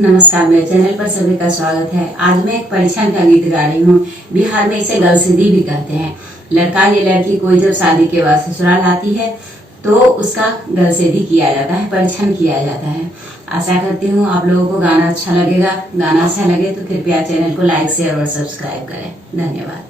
नमस्कार, मेरे चैनल पर सभी का स्वागत है। आज मैं एक परीक्षण का गीत गा रही हूँ। बिहार में इसे गलसिदी भी कहते हैं। लड़का या लड़की कोई जब शादी के बाद ससुराल आती है तो उसका गलसिदी किया जाता है, परीक्षण किया जाता है। आशा करती हूँ आप लोगों को गाना अच्छा लगेगा। गाना अच्छा लगे तो कृपया चैनल को लाइक, शेयर और सब्सक्राइब करें। धन्यवाद।